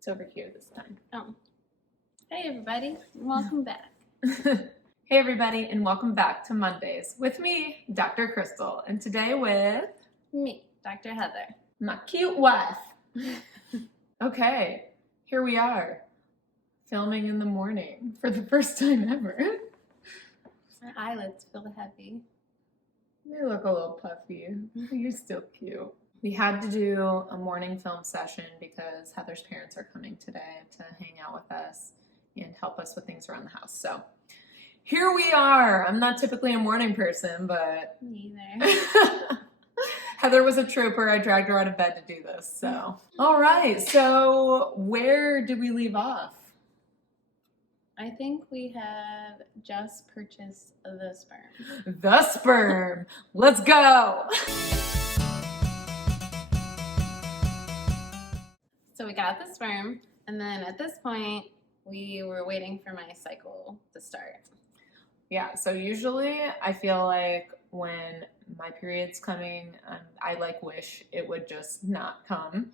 It's over here this time. Oh. Hey, everybody. Welcome back. Hey, everybody, and welcome back to Mondays with me, Dr. Crystal, and today with Me, Dr. Heather. my cute wife. Okay, here we are, filming in the morning for the first time ever. My eyelids feel heavy. You look a little puffy. You're still cute. We had to do a morning film session because Heather's parents are coming today to hang out with us and help us with things around the house. So here we are. I'm not typically a morning person, but Neither. Heather was a trooper. I dragged her out of bed to do this. So, all right. So where did we leave off? I think we have just purchased the sperm. The sperm. Let's go. So we got the sperm, and then at this point, we were waiting for my cycle to start. Yeah, so usually I feel like when my period's coming, I wish it would just not come.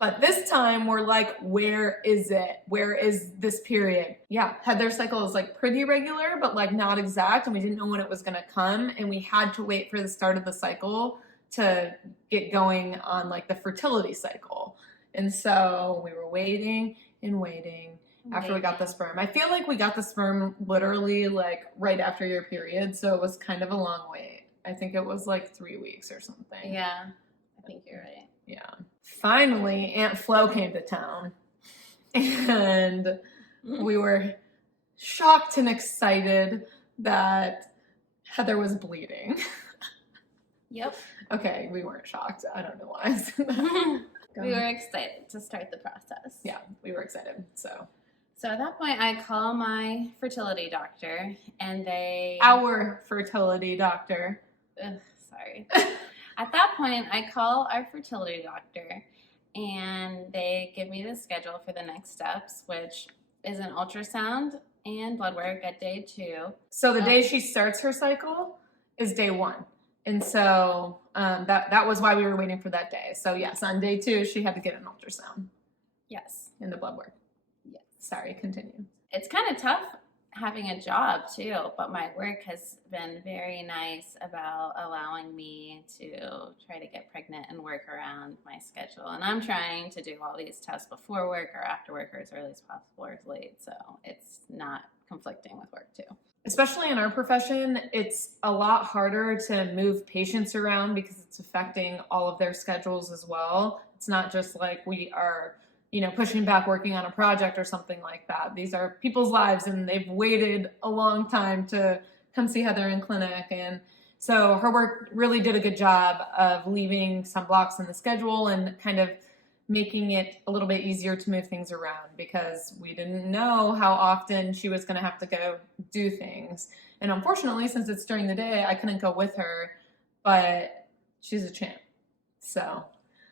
But this time we're like, where is it? Where is this period? Yeah, Heather's cycle is pretty regular, but not exact, and we didn't know when it was gonna come, and we had to wait for the start of the cycle to get going on the fertility cycle. And so we were waiting and waiting after we got the sperm. I feel like we got the sperm literally right after your period, so it was kind of a long wait. I think it was 3 weeks or something. Yeah, I think you're right. Yeah. Finally, Aunt Flo came to town, and we were shocked and excited that Heather was bleeding. Yep. Okay, we weren't shocked. I don't know why I said that. We were excited to start the process. Yeah, we were excited. So at that point, I call my fertility doctor, and our fertility doctor. Sorry. At that point, I call our fertility doctor, and they give me the schedule for the next steps, which is an ultrasound and blood work at day 2. So the day she starts her cycle is day 1. And so that was why we were waiting for that day. So yes, on day 2, she had to get an ultrasound. Yes. And the blood work. Yes. Sorry, continue. It's kind of tough having a job too, but my work has been very nice about allowing me to try to get pregnant and work around my schedule. And I'm trying to do all these tests before work or after work or as early as possible or as late. So it's not conflicting with work too. Especially in our profession, it's a lot harder to move patients around because it's affecting all of their schedules as well. It's not just we are, pushing back working on a project or something like that. These are people's lives, and they've waited a long time to come see Heather in clinic. And so her work really did a good job of leaving some blocks in the schedule and kind of making it a little bit easier to move things around because we didn't know how often she was going to have to go do things. And unfortunately, since it's during the day, I couldn't go with her, but she's a champ. So,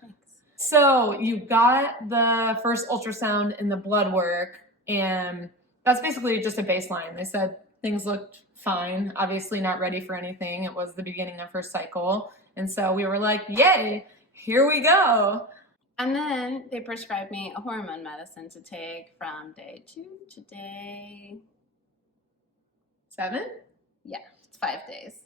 thanks. So you got the first ultrasound and the blood work, and that's basically just a baseline. They said things looked fine, obviously not ready for anything. It was the beginning of her cycle. And so we were like, yay, here we go. And then they prescribed me a hormone medicine to take from day 2 to day 7? Yeah, it's 5 days.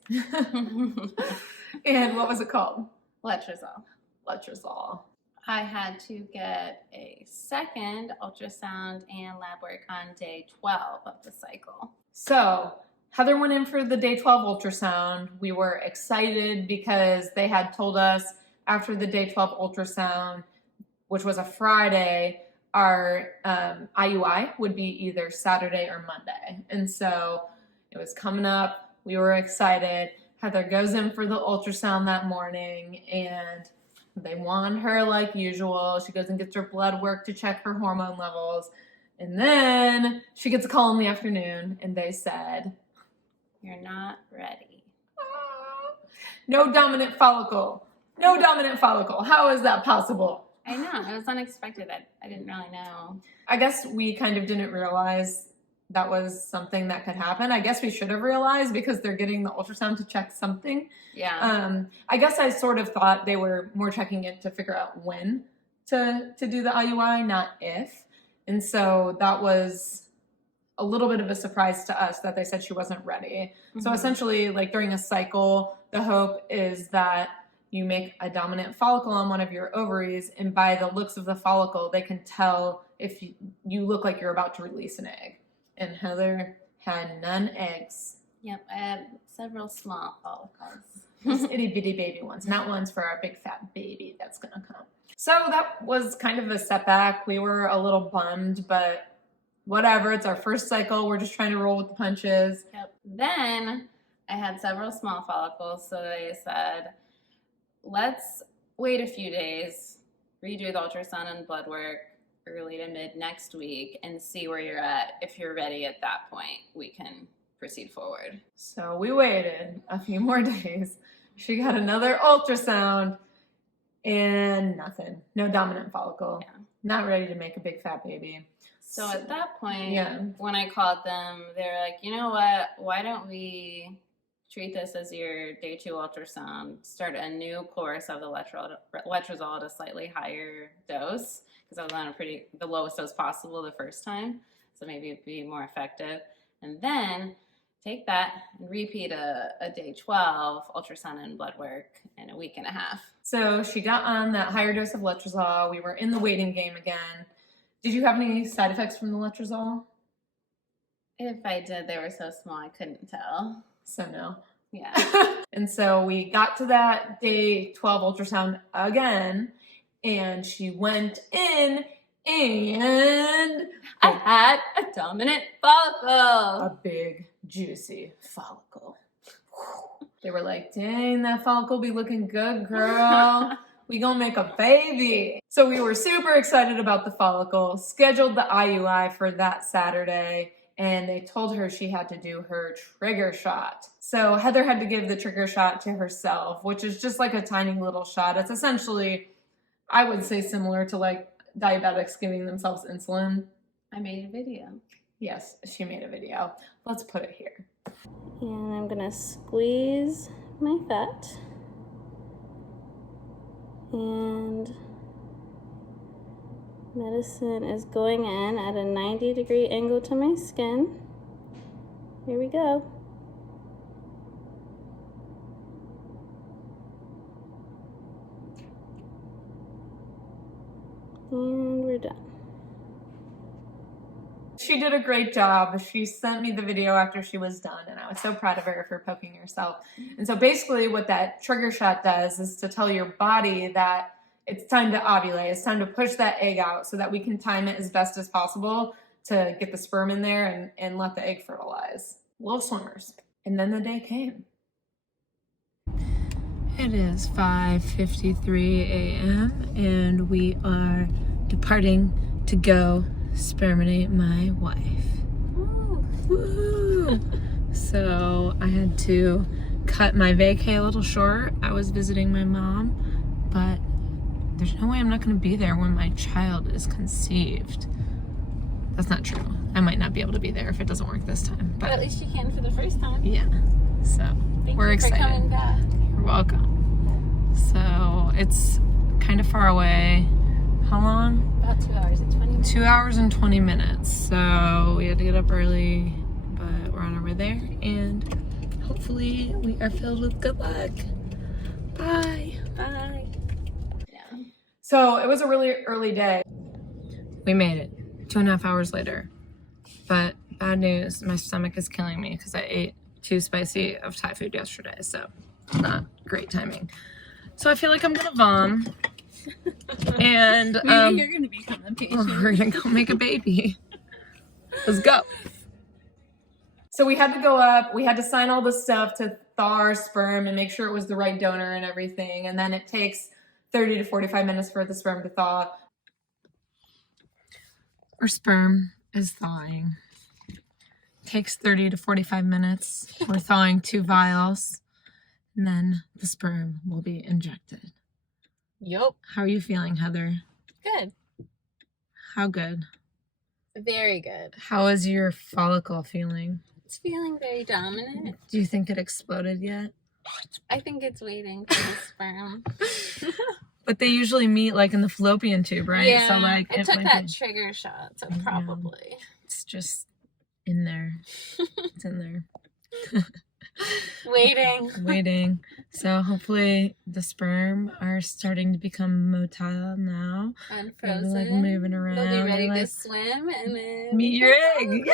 And what was it called? Letrozole. Letrozole. I had to get a second ultrasound and lab work on day 12 of the cycle. So Heather went in for the day 12 ultrasound. We were excited because they had told us after the day 12 ultrasound, which was a Friday, our IUI would be either Saturday or Monday. And so it was coming up. We were excited. Heather goes in for the ultrasound that morning, and they wand her like usual. She goes and gets her blood work to check her hormone levels. And then she gets a call in the afternoon, and they said, "You're not ready." No dominant follicle. No dominant follicle. How is that possible? I know. It was unexpected. I didn't really know. I guess we kind of didn't realize that was something that could happen. I guess we should have realized because they're getting the ultrasound to check something. Yeah. I guess I sort of thought they were more checking it to figure out when to do the IUI, not if. And so that was a little bit of a surprise to us that they said she wasn't ready. So essentially, like during a cycle, the hope is that you make a dominant follicle on one of your ovaries, and by the looks of the follicle, they can tell if you look like you're about to release an egg. And Heather had none eggs. Yep, I had several small follicles. Those itty bitty baby ones, not ones for our big fat baby that's gonna come. So that was kind of a setback. We were a little bummed, but whatever. It's our first cycle. We're just trying to roll with the punches. Yep. Then I had several small follicles, so they said, let's wait a few days, redo the ultrasound and blood work early to mid next week, and see where you're at. If you're ready at that point, we can proceed forward. So we waited a few more days. She got another ultrasound and nothing. No dominant follicle. Yeah. Not ready to make a big fat baby. So at that point, Yeah. when I called them, they were like, you know what? Why don't we treat this as your day 2 ultrasound, start a new course of the Letrozole at a slightly higher dose, because I was on the lowest dose possible the first time, so maybe it'd be more effective. And then take that and repeat a day 12 ultrasound and blood work in a week and a half. So she got on that higher dose of Letrozole. We were in the waiting game again. Did you have any side effects from the Letrozole? If I did, they were so small I couldn't tell. So no. Yeah. And so we got to that day 12 ultrasound again, and she went in, and I had a dominant follicle. a big, juicy follicle. They were like, dang, that follicle be looking good, girl. We gonna make a baby. So we were super excited about the follicle, scheduled the IUI for that Saturday, and they told her she had to do her trigger shot. So Heather had to give the trigger shot to herself, which is just like a tiny little shot. It's essentially, I would say, similar to like diabetics giving themselves insulin. I made a video. Yes, she made a video. Let's put it here. And I'm gonna squeeze my fat. And medicine is going in at a 90-degree angle to my skin. Here we go. And we're done. She did a great job. She sent me the video after she was done, and I was so proud of her for poking herself. And so basically what that trigger shot does is to tell your body that it's time to ovulate. It's time to push that egg out so that we can time it as best as possible to get the sperm in there and let the egg fertilize. Little swimmers. And then the day came. It is 5:53 a.m. and we are departing to go sperminate my wife. Woo! So I had to cut my vacay a little short. I was visiting my mom, but there's no way I'm not going to be there when my child is conceived. That's not true. I might not be able to be there if it doesn't work this time. But at least you can for the first time. Yeah. So we're excited. Thank you for coming back. You're welcome. So it's kind of far away. How long? About 2 hours and 20 minutes. 2 hours and 20 minutes. So we had to get up early, but we're on our way there, and hopefully we are filled with good luck. Bye. Bye. Yeah. So it was a really early day. We made it 2.5 hours later. But bad news, my stomach is killing me because I ate too spicy of Thai food yesterday. So not great timing. So I feel like I'm gonna vom. And maybe you're gonna become the patient. We're gonna go make a baby. Let's go. So we had to go up, we had to sign all the stuff to thaw our sperm and make sure it was the right donor and everything. And then it takes 30 to 45 minutes for the sperm to thaw. Our sperm is thawing. Takes 30 to 45 minutes. We're thawing 2 vials, and then the sperm will be injected. Yup. How are you feeling, Heather? Good. How good? Very good. How is your follicle feeling? It's feeling very dominant. Do you think it exploded yet? I think it's waiting for the sperm. But they usually meet like in the fallopian tube, right? Yeah, So like it took that trigger shot, so probably. It's just in there. It's in there. Waiting. So hopefully the sperm are starting to become motile now. Unfrozen. They're, like moving around. They'll be ready like, to swim and then meet your egg.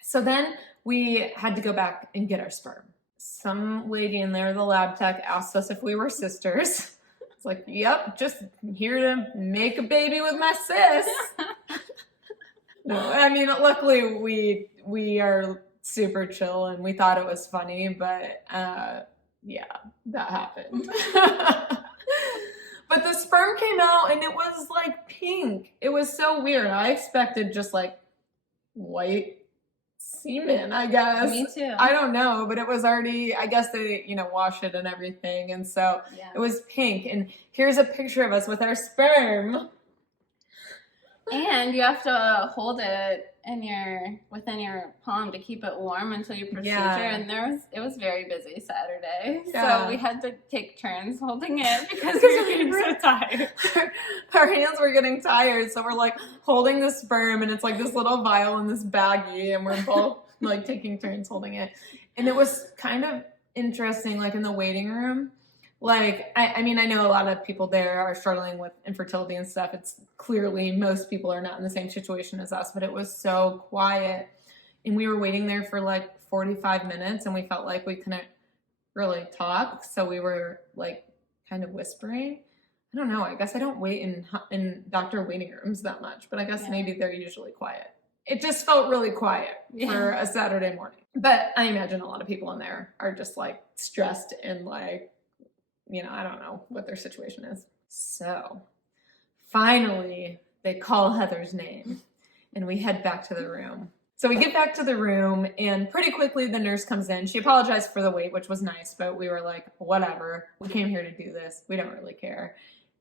So then we had to go back and get our sperm. Some lady in there, the lab tech, asked us if we were sisters. It's like, yep, just here to make a baby with my sis. No, I mean, luckily we are super chill and we thought it was funny, but yeah, that happened. But the sperm came out and it was like pink. It was so weird. I expected just like white semen, I guess. Me too. I don't know, but it was already, I guess they, wash it and everything. And so it was pink. And here's a picture of us with our sperm. And you have to hold it within your palm to keep it warm until your procedure. Yeah. And it was very busy Saturday, Yeah. so we had to take turns holding it because we were getting so tired. Our hands were getting tired, so we're like holding the sperm, and it's like this little vial in this baggie, and we're both like taking turns holding it. And it was kind of interesting, like in the waiting room. Like, I mean, I know a lot of people there are struggling with infertility and stuff. It's clearly most people are not in the same situation as us, but it was so quiet. And we were waiting there for like 45 minutes and we felt like we couldn't really talk. So we were like kind of whispering. I don't know. I guess I don't wait in doctor waiting rooms that much, but I guess maybe they're usually quiet. It just felt really quiet for a Saturday morning. But I imagine a lot of people in there are just like stressed and like, I don't know what their situation is. So finally, they call Heather's name and we head back to the room. So we get back to the room and pretty quickly the nurse comes in. She apologized for the wait, which was nice, but we were like, whatever. We came here to do this. We don't really care.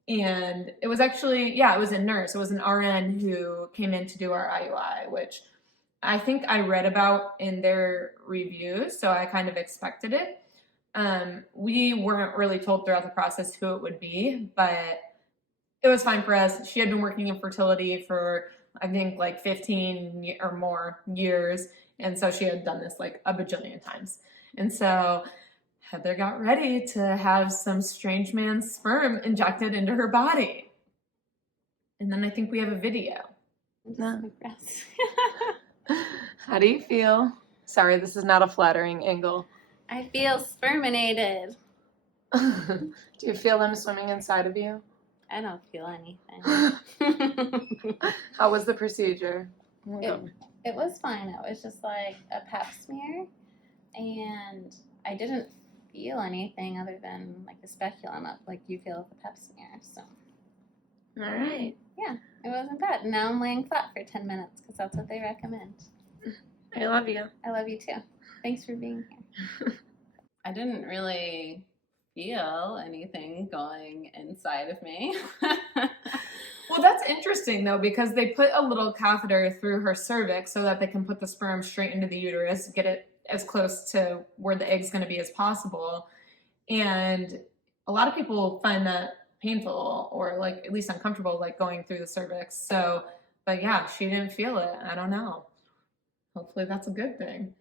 And it was actually, it was a nurse. It was an RN who came in to do our IUI, which I think I read about in their reviews, so I kind of expected it. We weren't really told throughout the process who it would be, but it was fine for us. She had been working in fertility for, I think, like 15 or more years. And so she had done this like a bajillion times. And so Heather got ready to have some strange man's sperm injected into her body. And then I think we have a video. How do you feel? Sorry, this is not a flattering angle. I feel sperminated. Do you feel them swimming inside of you? I don't feel anything. How was the procedure? It was fine. It was just like a pap smear, and I didn't feel anything other than like the speculum up like you feel with the pap smear. So, all right. Yeah, it wasn't bad. Now I'm laying flat for 10 minutes because that's what they recommend. I love you. I love you too. Thanks for being here. I didn't really feel anything going inside of me. Well, that's interesting though, because they put a little catheter through her cervix so that they can put the sperm straight into the uterus, get it as close to where the egg's going to be as possible. And a lot of people find that painful or like at least uncomfortable, like going through the cervix. So, but yeah, she didn't feel it. I don't know. Hopefully that's a good thing.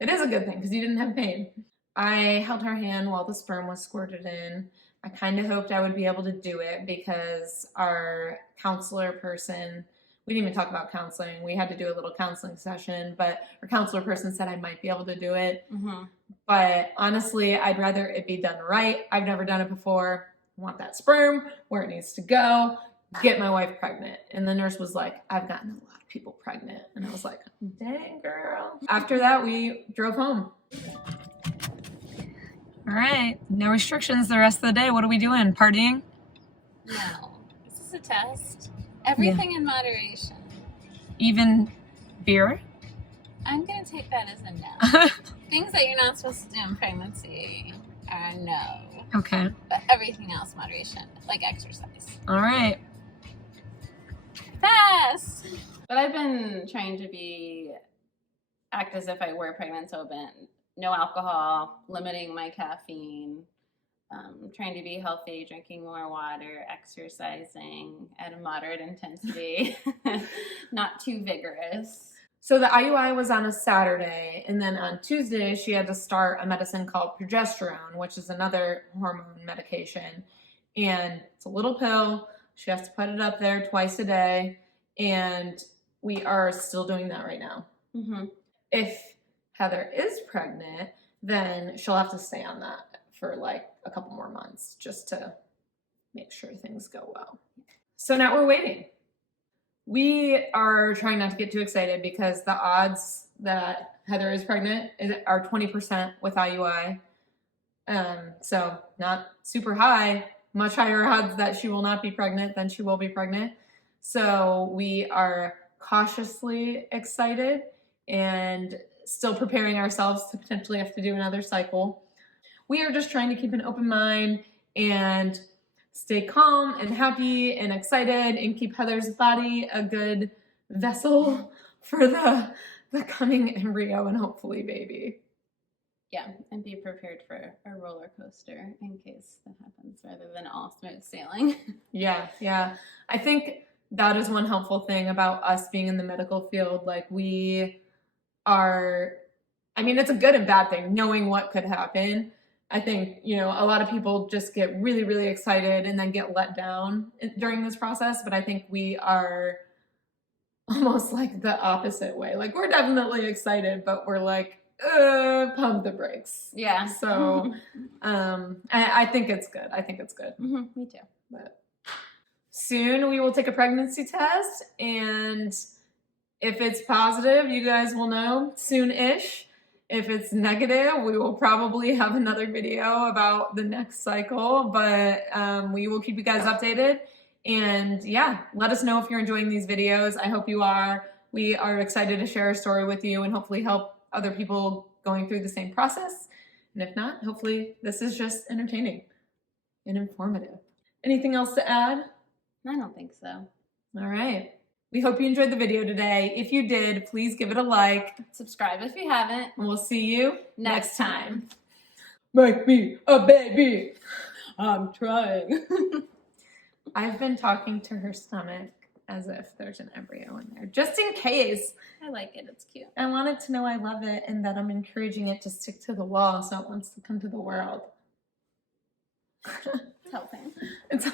It is a good thing because you didn't have pain. I held her hand while the sperm was squirted in. I kind of hoped I would be able to do it because our counselor person, we didn't even talk about counseling. We had to do a little counseling session, but our counselor person said I might be able to do it. Mm-hmm. But honestly, I'd rather it be done right. I've never done it before. I want that sperm where it needs to go, get my wife pregnant. And the nurse was like, I've gotten a lot of people pregnant. And I was like, dang, girl. After that, we drove home. All right, no restrictions the rest of the day. What are we doing? Partying? No, this is a test. Everything in moderation. Even beer? I'm going to take that as a no. Things that you're not supposed to do in pregnancy are no. Okay. But everything else, moderation, like exercise. All right. Fast! But I've been trying to act as if I were pregnant, so I've been no alcohol, limiting my caffeine, trying to be healthy, drinking more water, exercising at a moderate intensity, not too vigorous. So the IUI was on a Saturday, and then on Tuesday she had to start a medicine called progesterone, which is another hormone medication. And it's a little pill. She has to put it up there twice a day, and we are still doing that right now. Mm-hmm. If Heather is pregnant, then she'll have to stay on that for like a couple more months just to make sure things go well. So now we're waiting. We are trying not to get too excited because the odds that Heather is pregnant are 20% with IUI. So not super high, much higher odds that she will not be pregnant than she will be pregnant. So we are cautiously excited and still preparing ourselves to potentially have to do another cycle. We are just trying to keep an open mind and stay calm and happy and excited and keep Heather's body a good vessel for the coming embryo and hopefully baby. Yeah, and be prepared for a roller coaster in case that happens rather than all smooth sailing. Yeah. I think that is one helpful thing about us being in the medical field. Like we are, I mean, it's a good and bad thing, knowing what could happen. I think, a lot of people just get really, really excited and then get let down during this process. But I think we are almost like the opposite way. Like we're definitely excited, but we're like, pump the brakes. Yeah. So I think it's good. Mm-hmm. Me too. But soon we will take a pregnancy test, and if it's positive, you guys will know soon-ish. If it's negative, we will probably have another video about the next cycle, but we will keep you guys updated. And yeah, let us know if you're enjoying these videos. I hope you are. We are excited to share our story with you and hopefully help other people going through the same process. And if not, hopefully this is just entertaining and informative. Anything else to add? I don't think so. All right. We hope you enjoyed the video today. If you did, please give it a like. Subscribe if you haven't. And we'll see you Next time. Make me a baby. I'm trying. I've been talking to her stomach as if there's an embryo in there, just in case. I like it. It's cute. I want it to know I love it and that I'm encouraging it to stick to the wall so it wants to come to the world. It's helping. It's